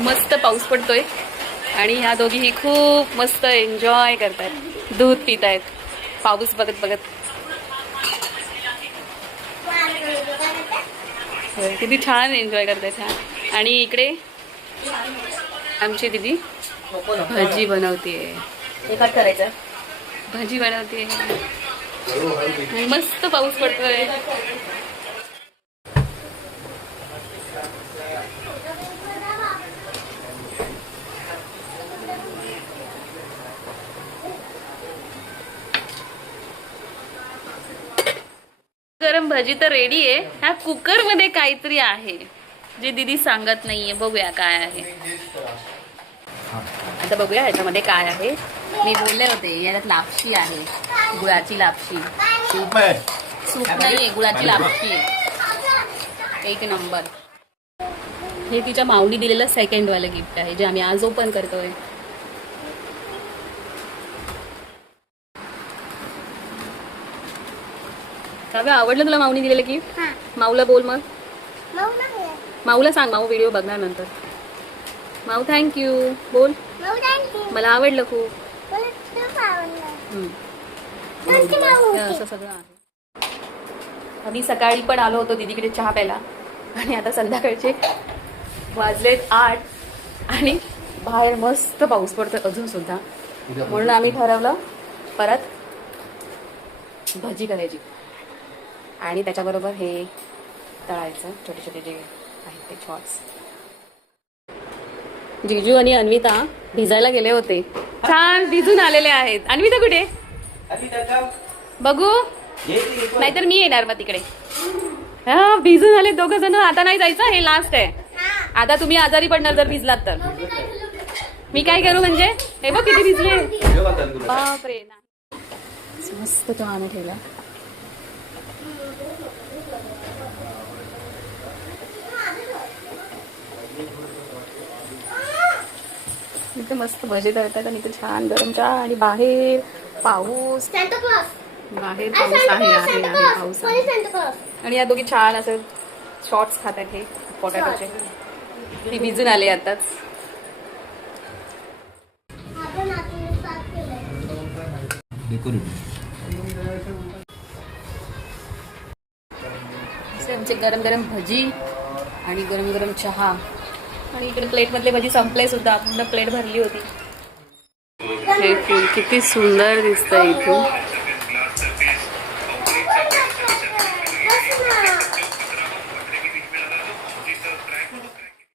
मस्त पाऊस पडतोय आणि ह्या दोघीही खूप मस्त एन्जॉय करतायत, दूध पित आहेत पाऊस बघत बघत. किती छान एन्जॉय करतायत छान. आणि इकडे आमची दीदी भजी बनवतीये. एकात करायचं भजी बनवतीये आणि मस्त पाऊस पडतोय. गरम भजी तर रेडी आहे. ह्या कुकर मध्ये काहीतरी आहे जे दीदी सांगत नाहीये. बघूया काय आहे. आता बघूया ह्याच्यामध्ये काय आहे. मी बोलले होते याच्यात लापशी आहे, गुळाची लापशी. सूप आहे. सूप नाहीये, गुळाची लापशी आहे. एक नंबर. हे तिच्या माऊली दिलेलं सेकंड वालं गिफ्ट आहे जे आम्ही आज ओपन करतोय. काव्या, आवडलं तुला माऊनी दिलेलं गिफ्ट? माऊला बोल मग. माऊला सांग, माऊ व्हिडिओ बघणार नंतर. माऊ थँक्यू बोल. मला आवडलं खूप. असं सगळं आहे. आम्ही सकाळी पण आलो होतो दीदीकडे चहा प्यायला आणि आता संध्याकाळचे वाजलेत 8 आणि बाहेर मस्त पाऊस पडतोय अजून सुद्धा. म्हणून आम्ही ठरवलं परत भजी करायची आणि त्याच्याबरोबर हे तळायचं छोटे छोटे जे आहेत ते शॉर्ट्स. जिजू आणि अन्विता भिजायला गेले होते, छान भिजून आलेले आहेत. अन्विता कुठे बघू, नाहीतर मी येणार मग तिकडे. हा भिजून आले दोघं जण. आता नाही जायचं, हे लास्ट आहे. आता तुम्ही आजारी पडणार जर भिजलात तर. मी काय करू म्हणजे, हे बघ किती भिजले. बापरे. मस्त चहा आम्ही ठेवला. इथे मस्त भजे तळतात आणि इथे छान गरम चहा आणि बाहेर पाऊस. बाहेर पाऊस आहे पाऊस आहे. आणि या दोघी छान असं शॉर्ट्स खातात हे पोटॅटोचे. ती भिजून आले आताच. आमचे गरम गरम भजी आणि गरम गरम चहा. आणि इकडे प्लेट मधले भजी संपले सुद्धा, पूर्ण प्लेट भरली होती. हे फूल किती सुंदर दिसतंय इथून.